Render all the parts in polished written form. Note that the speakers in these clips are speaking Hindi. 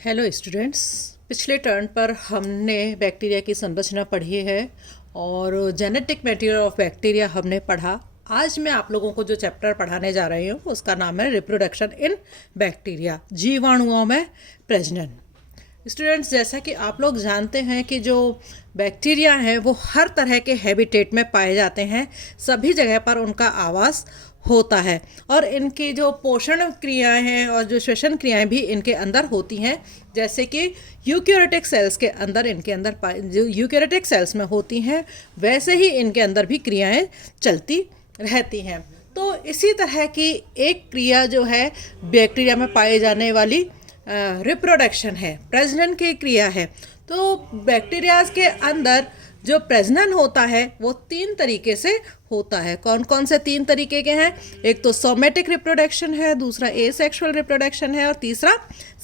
Hello students. पिछले टर्न पर हमने बैक्टीरिया की संरचना पढ़ी है और जेनेटिक मटेरियल ऑफ बैक्टीरिया हमने पढ़ा। आज मैं आप लोगों को जो चैप्टर पढ़ाने जा रही हूँ उसका नाम है रिप्रोडक्शन इन बैक्टीरिया, जीवाणुओं में प्रजनन। स्टूडेंट्स, जैसा कि आप लोग जानते हैं कि जो बैक्टीरिया हैं वो हर तरह के हैबिटेट में पाए जाते हैं, सभी जगह पर उनका आवास होता है और इनकी जो पोषण क्रियाएं हैं और जो श्वसन क्रियाएं भी इनके अंदर होती हैं, जैसे कि यूकैरियोटिक सेल्स के अंदर इनके अंदर जो यूकैरियोटिक सेल्स में होती हैं वैसे ही इनके अंदर भी क्रियाएं चलती रहती हैं। तो इसी तरह की एक क्रिया जो है बैक्टीरिया में पाए जाने वाली रिप्रोडक्शन है, प्रजनन की क्रिया है। तो बैक्टीरियाज के अंदर जो प्रजनन होता है वो 3 तरीके से होता है। कौन कौन से 3 तरीके के हैं? एक तो सोमेटिक रिप्रोडक्शन है, दूसरा एसेक्सुअल रिप्रोडक्शन है और तीसरा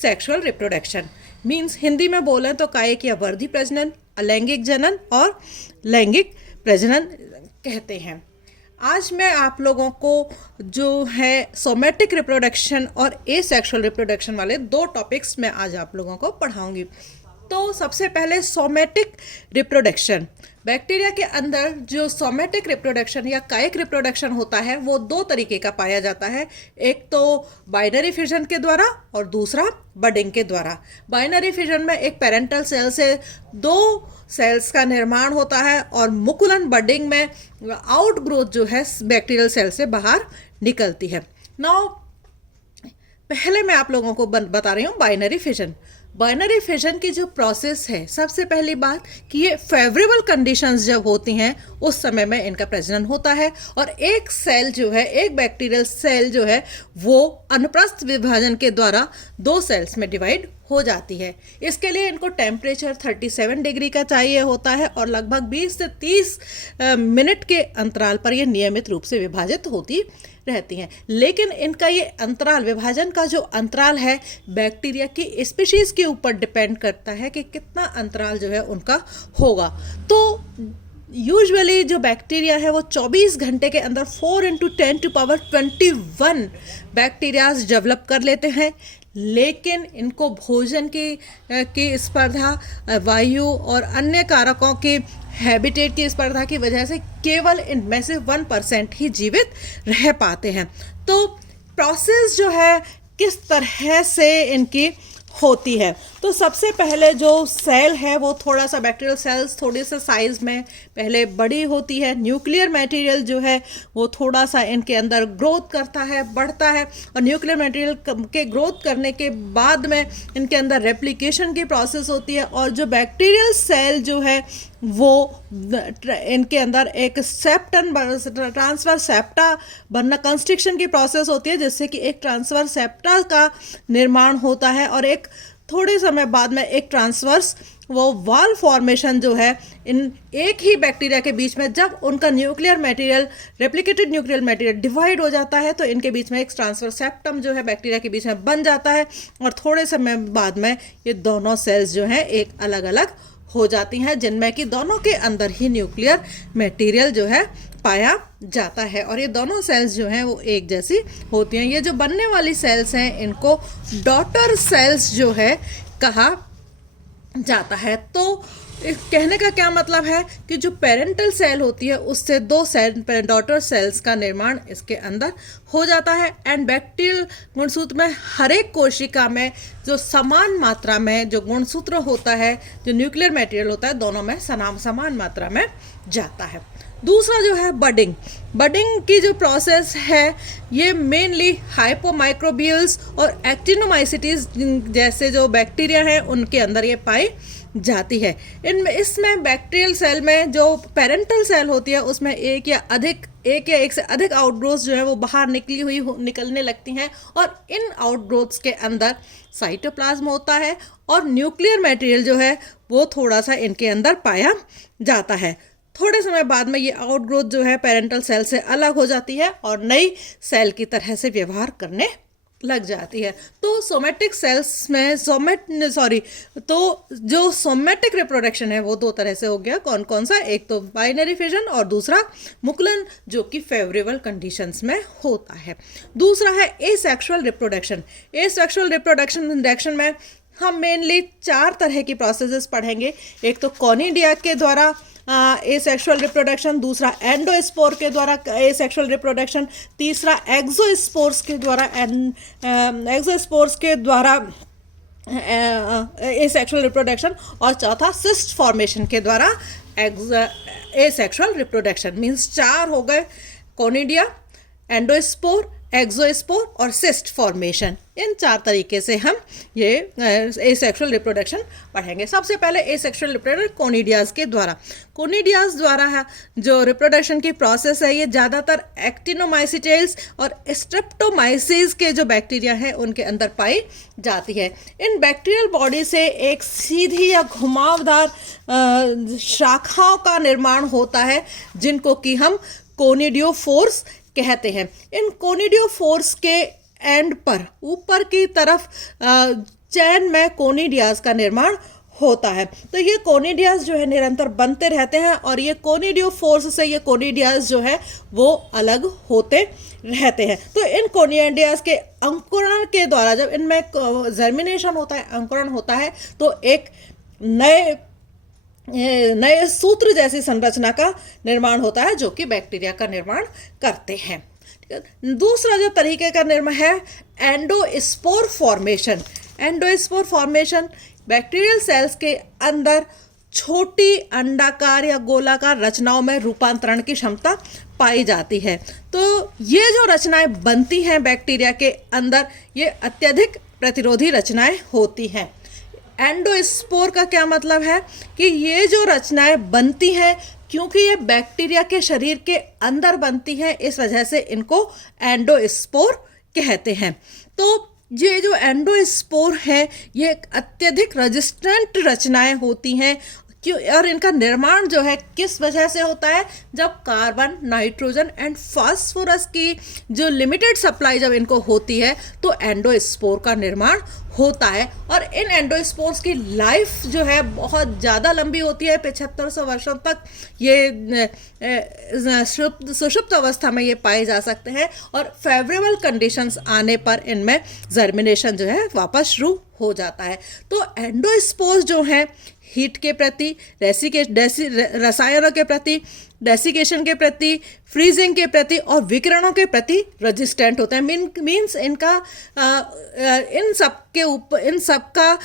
सेक्सुअल रिप्रोडक्शन। मीन्स हिंदी में बोलें तो कायिक या वर्धी प्रजनन, अलैंगिक जनन और लैंगिक प्रजनन कहते हैं। आज मैं आप लोगों को जो है सोमेटिक रिप्रोडक्शन और एसेक्सुअल रिप्रोडक्शन वाले 2 टॉपिक्स मैं आज आप लोगों को पढ़ाऊंगी। तो सबसे पहले सोमेटिक रिप्रोडक्शन। बैक्टीरिया के अंदर जो सोमेटिक रिप्रोडक्शन या कायिक रिप्रोडक्शन होता है वो 2 तरीके का पाया जाता है। एक तो बाइनरी फिजन के द्वारा और दूसरा बडिंग के द्वारा। बाइनरी फिजन में एक पेरेंटल सेल से 2 सेल्स का निर्माण होता है और मुकुलन बडिंग में आउटग्रोथ जो है बैक्टीरियल सेल से बाहर निकलती है। नाउ पहले मैं आप लोगों को बता रही हूँ बाइनरी फिजन। बाइनरी फिजन की जो प्रोसेस है, सबसे पहली बात कि ये फेवरेबल कंडीशंस जब होती हैं उस समय में इनका प्रजनन होता है और एक सेल जो है, एक बैक्टीरियल सेल जो है वो अनुप्रस्थ विभाजन के द्वारा 2 सेल्स में डिवाइड हो जाती है। इसके लिए इनको टेम्परेचर 37 डिग्री का चाहिए होता है और लगभग 20 से 30 मिनट के अंतराल पर ये नियमित रूप से विभाजित होती रहती हैं। लेकिन इनका ये अंतराल, विभाजन का जो अंतराल है बैक्टीरिया की स्पीशीज के ऊपर डिपेंड करता है कि कितना अंतराल जो है उनका होगा। तो यूजुअली जो बैक्टीरिया है वो 24 घंटे के अंदर 4 × 10⁻21 बैक्टीरियाज डेवलप कर लेते हैं। लेकिन इनको भोजन की स्पर्धा, वायु और अन्य कारकों के हैबिटेट की स्पर्धा की वजह से केवल इनमें से 1% ही जीवित रह पाते हैं। तो प्रोसेस जो है किस तरह से इनकी होती है, तो सबसे पहले जो सेल है वो थोड़ा सा, बैक्टीरियल सेल्स थोड़े से साइज में पहले बड़ी होती है। न्यूक्लियर मटेरियल जो है वो थोड़ा सा इनके अंदर ग्रोथ करता है, बढ़ता है और न्यूक्लियर मटेरियल के ग्रोथ करने के बाद में इनके अंदर रेप्लिकेशन की प्रोसेस होती है और जो बैक्टीरियल सेल जो है वो इनके अंदर एक सेप्टन ट्रांसफर सेप्टा बनना, कंस्ट्रिक्शन की प्रोसेस होती है जिससे कि एक ट्रांसफर सेप्टा का निर्माण होता है और एक थोड़े समय बाद में एक ट्रांसवर्स वो वाल फॉर्मेशन जो है इन एक ही बैक्टीरिया के बीच में, जब उनका nuclear material, replicated nuclear material divide हो जाता है तो इनके बीच में एक ट्रांसफर सेप्टम जो है बैक्टीरिया के बीच में बन जाता है और थोड़े समय बाद में ये दोनों सेल्स जो हैं एक अलग अलग हो जाती हैं, जिनमें कि दोनों के अंदर ही न्यूक्लियर मटेरियल जो है पाया जाता है और ये दोनों सेल्स जो हैं वो एक जैसी होती हैं। ये जो बनने वाली सेल्स हैं इनको डॉटर सेल्स जो है कहा जाता है। तो कहने का क्या मतलब है कि जो पेरेंटल सेल होती है उससे 2 सेल डॉटर सेल्स का निर्माण इसके अंदर हो जाता है। एंड बैक्टीरियल गुणसूत्र में हर एक कोशिका में जो समान मात्रा में जो गुणसूत्र होता है, जो न्यूक्लियर मटेरियल होता है, दोनों में समान मात्रा में जाता है। दूसरा जो है बडिंग। बडिंग की जो प्रोसेस है ये मेनली हाइपोमाइक्रोबियल्स और एक्टिनोमाइसिटीज जैसे जो बैक्टीरिया हैं उनके अंदर ये पाई जाती है। इसमें बैक्टीरियल सेल में जो पेरेंटल सेल होती है उसमें एक या एक से अधिक आउटग्रोथ्स जो है वो बाहर निकलने लगती हैं और इन आउटग्रोथ्स के अंदर साइटोप्लाज्म होता है और न्यूक्लियर मटेरियल जो है वो थोड़ा सा इनके अंदर पाया जाता है। थोड़े समय बाद में ये आउटग्रोथ जो है पेरेंटल सेल से अलग हो जाती है और नई सेल की तरह से व्यवहार करने लग जाती है। तो सोमेटिक सेल्स में तो जो सोमेटिक रिप्रोडक्शन है वो 2 तरह से हो गया। कौन कौन सा? एक तो बाइनरी फिजन और दूसरा मुकुलन, जो कि फेवरेबल कंडीशंस में होता है। दूसरा है एसेक्सुअल रिप्रोडक्शन। एसेक्सुअल रिप्रोडक्शन में हम मेनली 4 तरह की प्रोसेसेस पढ़ेंगे। एक तो कोनिडिया के द्वारा एसेक्सुअल रिप्रोडक्शन, दूसरा एंडोस्पोर के द्वारा एसेक्सुअल रिप्रोडक्शन, तीसरा एक्सोस्पोर्स के द्वारा एसेक्सुअल रिप्रोडक्शन, और चौथा सिस्ट फॉर्मेशन के द्वारा एसेक्सुअल रिप्रोडक्शन। मीन्स 4 हो गए, कोनिडिया, एंडोस्पोर, एक्सोस्पोर और सिस्ट फॉर्मेशन। इन 4 तरीके से हम ये एसेक्सुअल रिप्रोडक्शन पढ़ेंगे। सबसे पहले एसेक्सुअल रिप्रोडक्शन कोनिडियाज के द्वारा। कोनिडियाज द्वारा है जो रिप्रोडक्शन की प्रोसेस है, ये ज़्यादातर एक्टिनोमाइसिटेल्स और स्ट्रेप्टोमाइसिस के जो बैक्टीरिया हैं उनके अंदर पाई जाती है। इन बैक्टीरियल बॉडी से एक सीधी या घुमावदार शाखाओं का निर्माण होता है, जिनको कि हम कोनिडियोफोर्स कहते हैं। इन कोनिडियोफोर्स के एंड पर ऊपर की तरफ चैन में कोनिडियाज का निर्माण होता है। तो ये कोनिडियाज जो है निरंतर बनते रहते हैं, और ये कोनिडियोफोर्स से ये कोनिडियाज जो है वो अलग होते रहते हैं। तो इन कोनिडियाज के अंकुरण के द्वारा जब इनमें जर्मिनेशन होता है, अंकुरण होता है, तो एक नए सूत्र जैसी संरचना का निर्माण होता है, जो कि बैक्टीरिया का निर्माण करते हैं। दूसरा जो तरीके का निर्माण है endospore formation. Endospore formation bacterial cells के अंदर छोटी अंडाकार या गोलाकार रचनाओं में रूपांतरण की क्षमता पाई जाती है। तो ये जो रचनाएं बनती हैं बैक्टीरिया के अंदर, ये अत्यधिक प्रतिरोधी रचनाएं होती हैं। एंडोस्पोर का क्या मतलब है कि ये जो रचनाएं बनती हैं, क्योंकि ये बैक्टीरिया के शरीर के अंदर बनती हैं, इस वजह से इनको एंडोस्पोर कहते हैं। तो ये जो एंडोस्पोर है, ये अत्यधिक रेजिस्टेंट रचनाएं होती हैं। और इनका निर्माण जो है किस वजह से होता है, जब कार्बन, नाइट्रोजन एंड फास्फोरस की जो लिमिटेड सप्लाई जब इनको होती है, तो एंडोस्पोर का निर्माण होता है। और इन एंडोस्पोर्स की लाइफ जो है बहुत ज़्यादा लंबी होती है। 7500 वर्षों तक ये सुषुप्त अवस्था में ये पाए जा सकते हैं, और फेवरेबल कंडीशंस आने पर इनमें जर्मिनेशन जो है वापस शुरू हो जाता है। तो एंडोस्पोर्स जो हैं हीट के प्रति, रसायनों के प्रति, डेसिकेशन के प्रति, फ्रीजिंग के प्रति और विकिरणों के प्रति रेजिस्टेंट होते हैं। मीन्स इनका इन सब का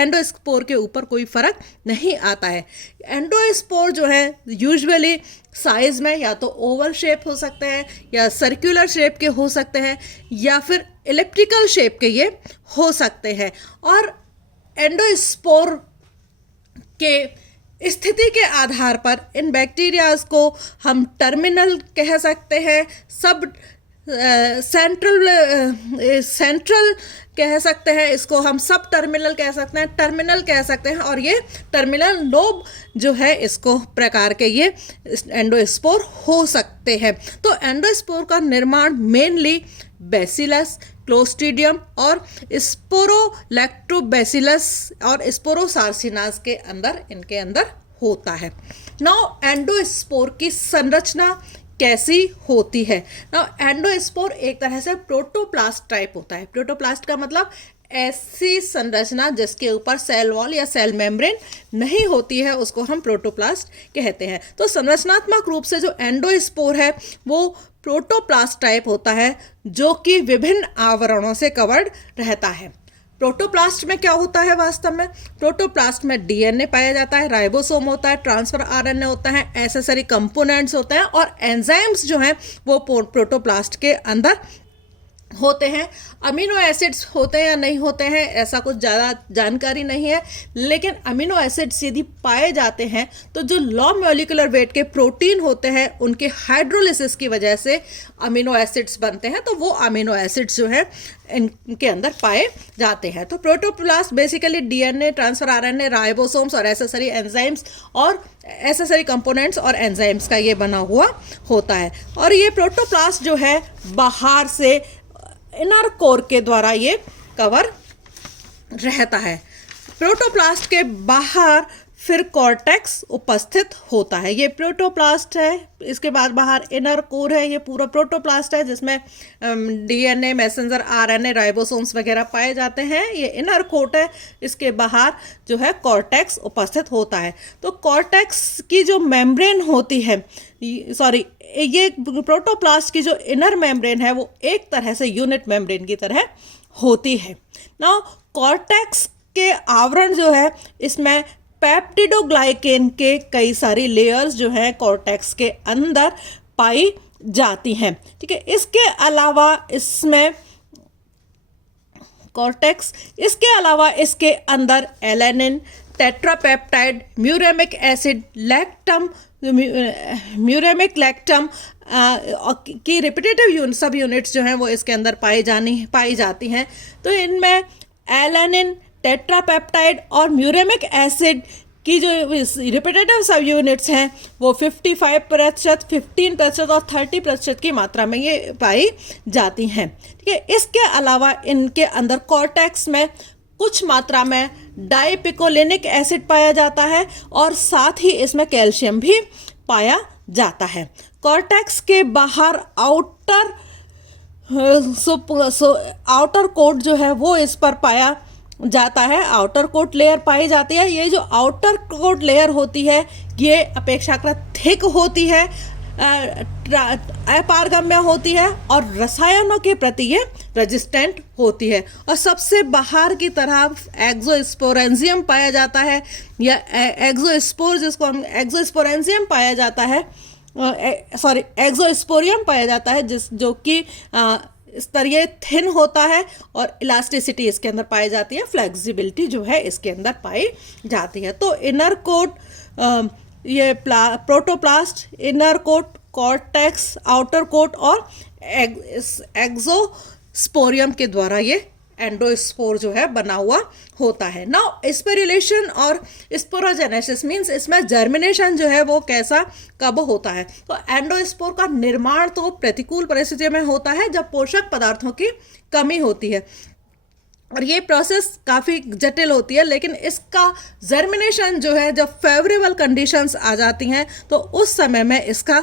एंडोस्पोर के ऊपर कोई फर्क नहीं आता है। एंडोस्पोर जो है यूजुअली साइज में या तो ओवल शेप हो सकते हैं, या सर्कुलर शेप के हो सकते हैं, या फिर इलिप्टिकल शेप के ये हो सकते हैं। और एंडोस्पोर के स्थिति के आधार पर इन बैक्टीरियाज को हम टर्मिनल कह सकते हैं, सेंट्रल कह सकते हैं, इसको हम सब टर्मिनल कह सकते हैं, टर्मिनल कह सकते हैं, और ये टर्मिनल लोब जो है इसको प्रकार के ये एंडोस्पोर हो सकते हैं। तो एंडोस्पोर का निर्माण मेनली बैसिलस, क्लोस्ट्रीडियम और स्पोरोलैक्टोबैसिलस और स्पोरोसार्सिनास के अंदर इनके अंदर होता है। नाउ एंडोस्पोर की संरचना कैसी होती है? नाउ एंडोस्पोर एक तरह से प्रोटोप्लास्ट टाइप होता है। प्रोटोप्लास्ट का मतलब ऐसी संरचना जिसके ऊपर सेल वॉल या सेल मेम्ब्रेन नहीं होती है, उसको हम प्रोटोप्लास्ट कहते हैं। तो संरचनात्मक रूप से जो एंडोस्पोर है वो प्रोटोप्लास्ट टाइप होता है, जो कि विभिन्न आवरणों से कवर्ड रहता है। प्रोटोप्लास्ट में क्या होता है वास्तव में? प्रोटोप्लास्ट में डीएनए पाया जाता है, राइबोसोम होता है, ट्रांसफर आरएनए होता है, एसेसरी कंपोनेंट्स होते हैं, और एंजाइम्स जो हैं वो प्रोटोप्लास्ट के अंदर होते हैं। अमीनो एसिड्स होते हैं या नहीं होते हैं ऐसा कुछ ज़्यादा जानकारी नहीं है, लेकिन अमीनो एसिड्स यदि पाए जाते हैं तो जो लो मॉलिक्यूलर वेट के प्रोटीन होते हैं उनके हाइड्रोलिसिस की वजह से अमीनो एसिड्स बनते हैं, तो वो अमीनो एसिड्स जो है इनके अंदर पाए जाते हैं। तो protoplast basically DNA, transfer RNA, ribosomes और एसेसरी एंजाइम्स और एसेसरी कंपोनेंट्स और एंजाइम्स का ये बना हुआ होता है। और ये प्रोटोप्लास्ट जो है बाहर से इनर कोर के द्वारा ये कवर रहता है। प्रोटोप्लास्ट के बाहर फिर कॉर्टेक्स उपस्थित होता है। ये प्रोटोप्लास्ट है। इसके बाद बाहर इनर कोर है, ये पूरा प्रोटोप्लास्ट है जिसमें डीएनए, मैसेंजर आरएनए, राइबोसोम्स वगैरह पाए जाते हैं। ये इनर कोट है, इसके बाहर जो है कॉर्टेक्स उपस्थित होता है। तो कॉर्टेक्स की जो मेम्ब्रेन होती है, सॉरी, ये प्रोटोप्लास्ट की जो इनर मेम्ब्रेन है वो एक तरह से यूनिट मेम्ब्रेन की तरह होती है। नाउ कॉर्टेक्स के आवरण जो है, इसमें पेप्टिडोग्लाइकेन के कई सारी लेयर्स जो हैं कॉर्टेक्स के अंदर पाई जाती हैं। ठीक है, इसके अलावा इसमें कॉर्टेक्स, इसके अलावा इसके अंदर alanine, tetrapeptide, muramic acid, lactam, muramic lactam की रिपीटेटिव सब यूनिट्स जो हैं वो इसके अंदर पाई जाती हैं। तो इनमें एलेनिन, टेट्रापेप्टाइड और म्यूरेमिक एसिड की जो रिपीटेटिव सब यूनिट्स हैं वो 55%, 15% और 30% की मात्रा में ये पाई जाती हैं। ठीक है, इसके अलावा इनके अंदर कॉर्टेक्स में कुछ मात्रा में डाइपिकोलिनिक एसिड पाया जाता है और साथ ही इसमें कैल्शियम भी पाया जाता है। कॉर्टेक्स के बाहर आउटर कोट जो है वो इस पर पाया जाता है, आउटर कोट लेयर पाई जाती है। ये जो आउटर कोट लेयर होती है ये अपेक्षाकृत थिक होती है, अपारगम्य होती है और रसायनों के प्रति ये रेजिस्टेंट होती है। और सबसे बाहर की तरफ एक्सोस्पोरेंजियम पाया जाता है, या एक्सोस्पोर जिसको हम एक्सोस्पोरेंजियम पाया जाता है, सॉरी एक्सोस्पोरियम पाया जाता है, जो कि स्तरीय थिन होता है और इलास्टिसिटी इसके अंदर पाई जाती है, फ्लेक्सिबिलिटी जो है इसके अंदर पाई जाती है। तो इनर कोट, ये protoplast, inner coat, cortex, outer coat और एक्सोस्पोरियम के द्वारा ये एंडोस्पोर जो है बना हुआ होता है। नाउ स्पिरुलेशन और स्पोरोजेनेसिस मीन्स इसमें जर्मिनेशन जो है वो कैसा कब होता है। तो एंडोस्पोर का निर्माण तो प्रतिकूल परिस्थितियों में होता है जब पोषक पदार्थों की कमी होती है, और ये प्रोसेस काफ़ी जटिल होती है, लेकिन इसका जर्मिनेशन जो है जब फेवरेबल कंडीशंस आ जाती हैं तो उस समय में इसका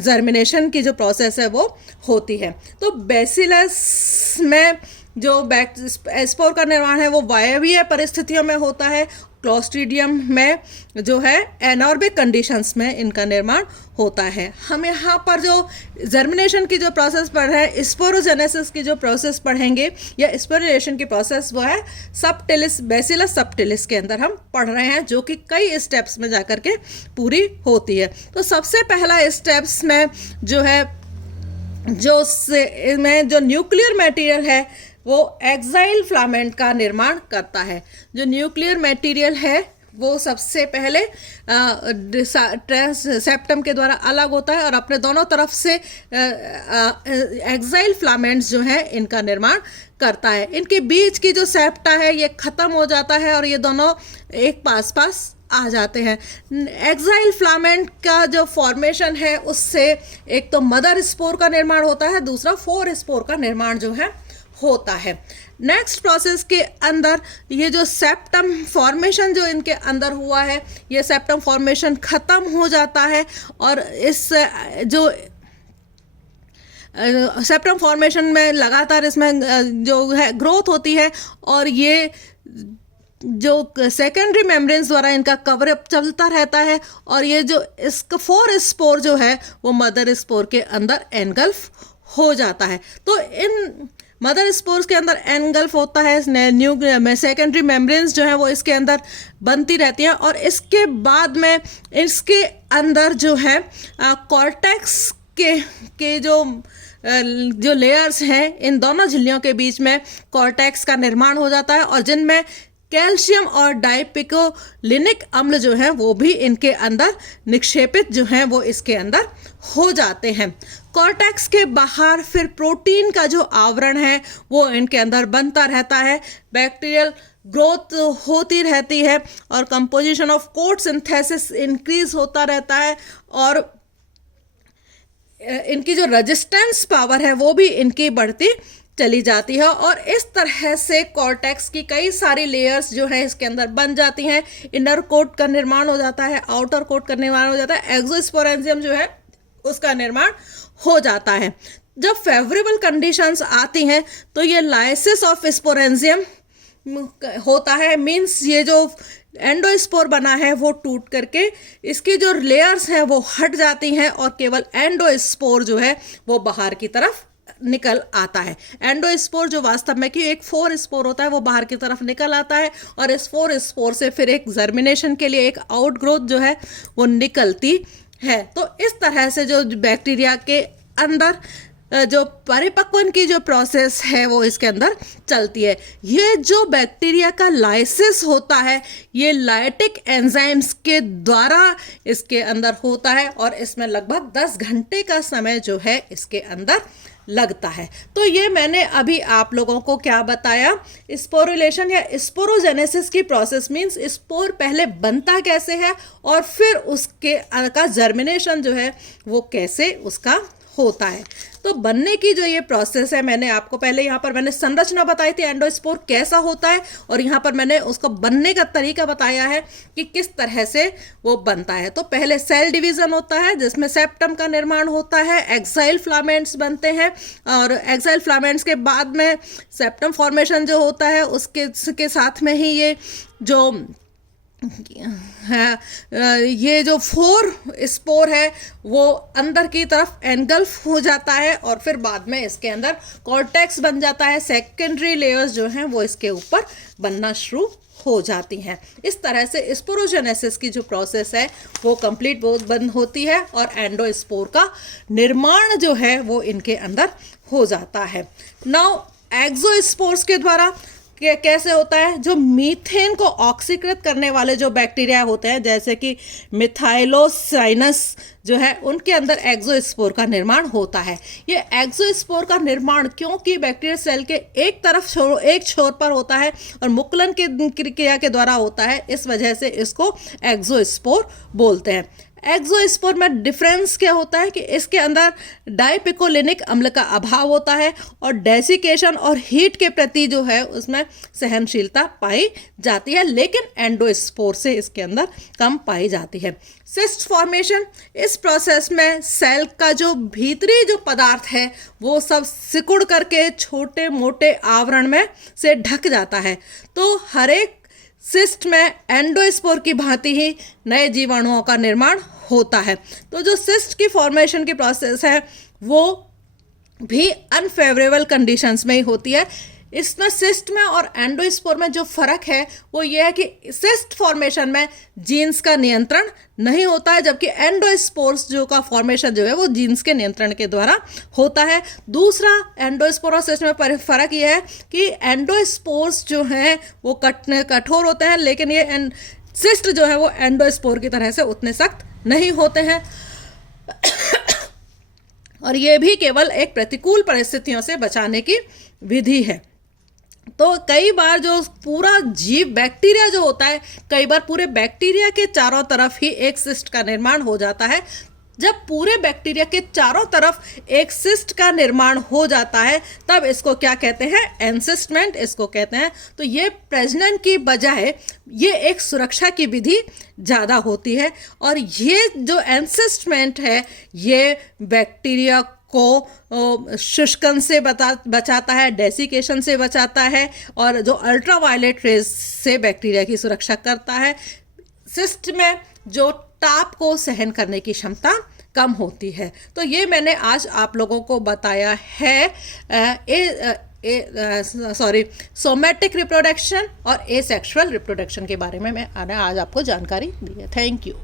जर्मिनेशन की जो प्रोसेस है वो होती है। तो बेसिलस में जो स्पोर का निर्माण है वो वायवीय परिस्थितियों में होता है। क्लोस्ट्रीडियम में जो है एनॉर्बिक कंडीशंस में इनका निर्माण होता है। हम यहाँ पर जो जर्मिनेशन की जो प्रोसेस पढ़ रहे हैं, स्पोरोजेनेसिस की जो प्रोसेस पढ़ेंगे या स्पिरुलेशन की प्रोसेस वो है सबटिलिस, बेसिलस सबटिलिस के अंदर हम पढ़ रहे हैं, जो कि कई स्टेप्स में जाकर के पूरी होती है। तो सबसे पहला स्टेप्स में जो है जो न्यूक्लियर मटेरियल है वो एक्साइल फिलामेंट का निर्माण करता है। जो न्यूक्लियर मटेरियल है वो सबसे पहले सेप्टम के द्वारा अलग होता है और अपने दोनों तरफ से एक्साइल फिलामेंट्स जो हैं इनका निर्माण करता है। इनके बीच की जो सेप्टा है ये ख़त्म हो जाता है और ये दोनों एक पास आ जाते हैं। एक्साइल फिलामेंट का जो फॉर्मेशन है उससे एक तो मदर स्पोर का निर्माण होता है, दूसरा फोर स्पोर का निर्माण जो है होता है। नेक्स्ट प्रोसेस के अंदर ये जो सेप्टम फॉर्मेशन जो इनके अंदर हुआ है, ये सेप्टम फॉर्मेशन ख़त्म हो जाता है और इस जो सेप्टम फॉर्मेशन में लगातार इसमें जो है ग्रोथ होती है और ये जो सेकेंडरी मेम्ब्रेन्स द्वारा इनका कवरअप चलता रहता है और ये जो इसका फोर स्पोर जो है वो मदर स्पोर के अंदर एनगल्फ हो जाता है। तो इन मदर स्पोर्स के अंदर एनगल्फ होता है, सेकेंडरी मेम्ब्रेन्स जो है वो इसके अंदर बनती रहती हैं और इसके बाद में इसके अंदर जो है कॉर्टेक्स के जो लेयर्स हैं, इन दोनों झिल्लियों के बीच में कॉर्टेक्स का निर्माण हो जाता है और जिनमें कैल्शियम और डाइपिकोलिनिक अम्ल जो हैं वो भी इनके अंदर निक्षेपित जो हैं वो इसके अंदर हो जाते हैं। कॉर्टेक्स के बाहर फिर प्रोटीन का जो आवरण है वो इनके अंदर बनता रहता है, बैक्टीरियल ग्रोथ होती रहती है और composition of coat synthesis increase होता रहता है और इनकी जो रेजिस्टेंस पावर है वो भी इनकी बढ़ती चली जाती है और इस तरह से कॉर्टेक्स की कई सारी लेयर्स जो है इसके अंदर बन जाती हैं। इनर कोट का निर्माण हो जाता है, आउटर कोट का निर्माण हो जाता है, एक्सोस्पोरेंजियम जो है उसका निर्माण हो जाता है। जब फेवरेबल कंडीशंस आती हैं तो ये लाइसिस ऑफ स्पोरेंजियम होता है, मीन्स ये जो एंडोस्पोर बना है वो टूट करके इसकी जो लेयर्स हैं वो हट जाती हैं और केवल एंडोस्पोर जो है वो बाहर की तरफ निकल आता है। एंडोस्पोर जो वास्तव में कि एक 4 स्पोर होता है वो बाहर की तरफ निकल आता है और इस 4 स्पोर से फिर एक जर्मिनेशन के लिए एक आउटग्रोथ जो है वो निकलती है। तो इस तरह से जो बैक्टीरिया के अंदर जो परिपक्वन की जो प्रोसेस है वो इसके अंदर चलती है। ये जो बैक्टीरिया का लाइसिस होता है ये लाइटिक एंजाइम्स के द्वारा इसके अंदर होता है और इसमें लगभग 10 घंटे का समय जो है इसके अंदर लगता है। तो ये मैंने अभी आप लोगों को क्या बताया, स्पोरुलेशन या स्पोरोजेनेसिस की प्रोसेस, मींस स्पोर पहले बनता कैसे है और फिर उसके का जर्मिनेशन जो है वो कैसे उसका होता है। तो बनने की जो ये प्रोसेस है, मैंने आपको पहले यहाँ पर मैंने संरचना बताई थी एंडोस्पोर कैसा होता है और यहाँ पर मैंने उसको बनने का तरीका बताया है कि किस तरह से वो बनता है। तो पहले सेल डिवीजन होता है जिसमें सेप्टम का निर्माण होता है, एक्साइल फिलामेंट्स बनते हैं और एक्साइल फिलामेंट्स के बाद में सेप्टम फॉर्मेशन जो होता है उसके साथ में ही ये जो है ये जो 4 स्पोर है वो अंदर की तरफ एनगल्फ हो जाता है और फिर बाद में इसके अंदर कॉर्टेक्स बन जाता है। सेकेंडरी लेयर्स जो हैं वो इसके ऊपर बनना शुरू हो जाती हैं। इस तरह से स्पोरोजेनेसिस की जो प्रोसेस है वो कंप्लीट बंद होती है और एंडोस्पोर का निर्माण जो है वो इनके अंदर हो जाता है। नाउ एक्सोस्पोर्स के द्वारा कैसे होता है, जो मीथेन को ऑक्सीकृत करने वाले जो बैक्टीरिया होते हैं जैसे कि मिथाइलोसाइनस जो है उनके अंदर एक्सोस्पोर का निर्माण होता है। ये एक्सोस्पोर का निर्माण क्योंकि बैक्टीरिया सेल के एक छोर पर होता है और मुकुलन की क्रिया के द्वारा होता है, इस वजह से इसको एक्सोस्पोर बोलते हैं। एक्सोस्पोर में डिफरेंस क्या होता है कि इसके अंदर डाइपिकोलिनिक अम्ल का अभाव होता है और डेसिकेशन और हीट के प्रति जो है उसमें सहनशीलता पाई जाती है, लेकिन एंडोस्पोर से इसके अंदर कम पाई जाती है। सिस्ट फॉर्मेशन, इस प्रोसेस में सेल का जो भीतरी जो पदार्थ है वो सब सिकुड़ करके छोटे मोटे आवरण में से ढक जाता है। तो हर एक सिस्ट में एंडोस्पोर की भांति ही नए जीवाणुओं का निर्माण होता है। तो जो सिस्ट की फॉर्मेशन की प्रोसेस है वो भी अनफेवरेबल कंडीशंस में ही होती है। इसमें सिस्ट में और एंडोस्पोर में जो फर्क है वो ये है कि सिस्ट फॉर्मेशन में जीन्स का नियंत्रण नहीं होता है, जबकि एंडोस्पोर्स जो का फॉर्मेशन जो है वो जीन्स के नियंत्रण के द्वारा होता है। दूसरा एंडोस्पोर और सिस्ट में फर्क ये है कि एंडोस्पोर्स जो हैं वो कठोर होते हैं, लेकिन ये सिस्ट जो है वो एंडोस्पोर की तरह से उतने सख्त नहीं होते हैं और ये भी केवल एक प्रतिकूल परिस्थितियों से बचाने की विधि है। तो कई बार जो पूरा जीव बैक्टीरिया जो होता है, कई बार पूरे बैक्टीरिया के चारों तरफ ही एक सिस्ट का निर्माण हो जाता है। जब पूरे बैक्टीरिया के चारों तरफ एक सिस्ट का निर्माण हो जाता है तब इसको क्या कहते हैं, एनसिस्टमेंट इसको कहते हैं। तो ये प्रजनन की बजाय ये एक सुरक्षा की विधि ज़्यादा होती है और ये जो एनसिस्टमेंट है ये बैक्टीरिया को शुष्कन से बचाता है, डेसिकेशन से बचाता है और जो अल्ट्रावायलेट रेज से बैक्टीरिया की सुरक्षा करता है। सिस्ट में जो ताप को सहन करने की क्षमता कम होती है। तो ये मैंने आज आप लोगों को बताया है सोमैटिक रिप्रोडक्शन और एसेक्सुअल रिप्रोडक्शन के बारे में मैंने आज आपको जानकारी दी है। Thank you.